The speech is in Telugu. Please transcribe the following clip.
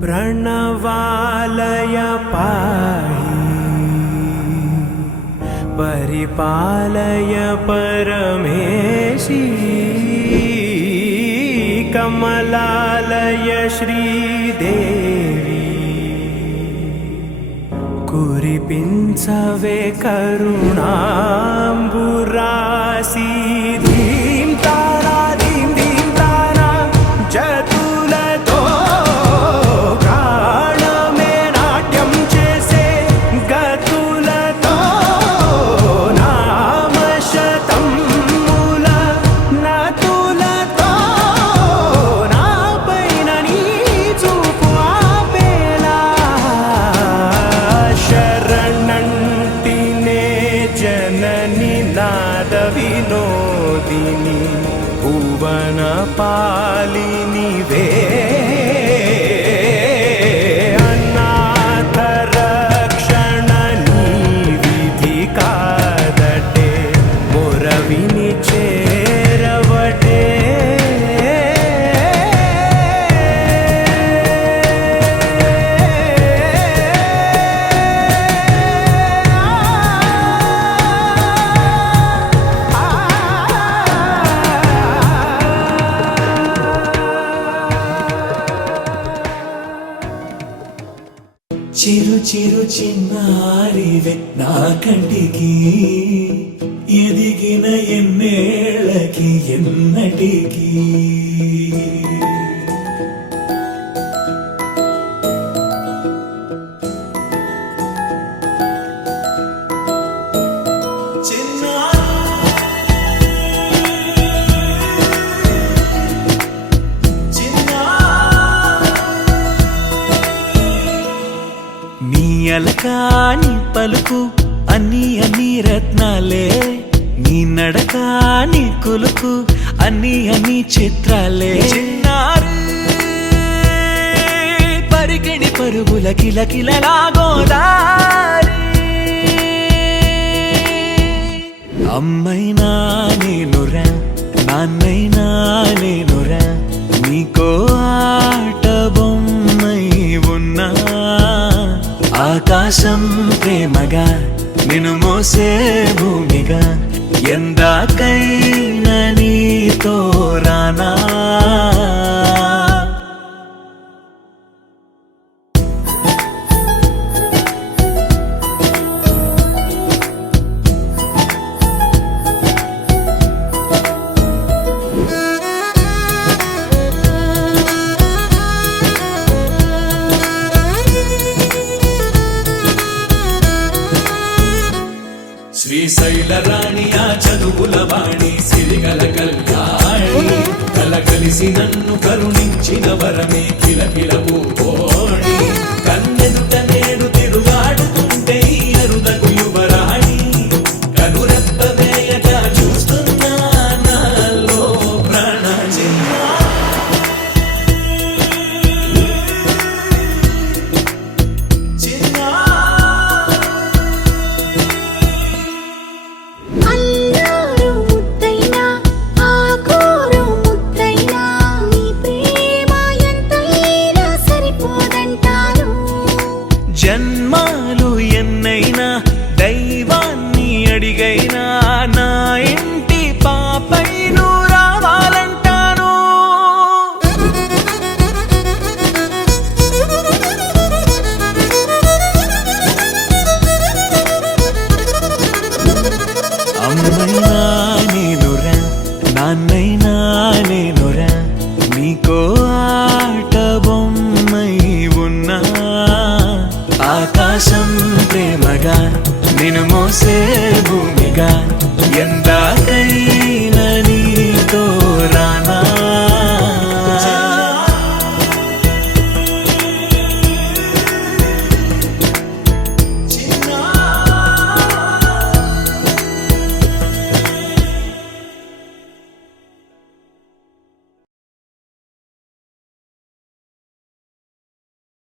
प्रणवालय पाहि परिपालय परमेशी कमलालय श्रीदेवी कुरिपिंचवे करुणांबुरासी धीं तारा धीं धीं तारा जतुलतो प्राणमे नाट्यं चेसे गतुलतो नामशतं मूल नतुलतो नापैन नी చూపు ఆపేలా శరణంటినే జనని నాద వినోదిని భువన పాలిని వే అనాథ రక్షణ నీ విధి కాదటే మొరవిని చేరవటే చిరు చిరు చిన్నారివే నా కంటికి ఎదిగిన ఎన్నేళ్ళకి ఎన్నటికి నీ అలకాని పలుకు అన్ని అన్ని రత్నాలే నీ నడకాని కులుకు అన్ని అన్ని చిత్రాలే చిన్నారు పరికిణి పరుగుల కిలకిలలాగోదారి అమ్మైనా నేనురా నాన్నైనా నేనురా నీకో ఆట బొమ్మై ఉన్నా ఆకాశం ప్రేమగా నిన్ను మోసే భూమిగా ఎందాకైనా నీతో రానా శ్రీశైల రాణి ఆ చదువుల వాణి సిరిగల కళ్యాణి కలగలిసి నన్ను కరుణించిన వరమే కిలకిల పూకోణి కన్నెదుట నేడు తిరుగాడుతుంటే ఈ అరుదకు యువరాణి కనురెప్ప వేయగా చూస్తున్నా నాలో ప్రాణ జన్మాలు ఎన్నైనా దైవాన్ని అడిగైనా నా ఇంటి పాపై నువ్వు రావాలంటాను అమ్మైనా నేనురా నాన్నైనా నేనురా నీకో ఆట బొమ్మై ఉన్నా ఆకాశం ప్రేమగా నిన్ను మోసే భూమిగా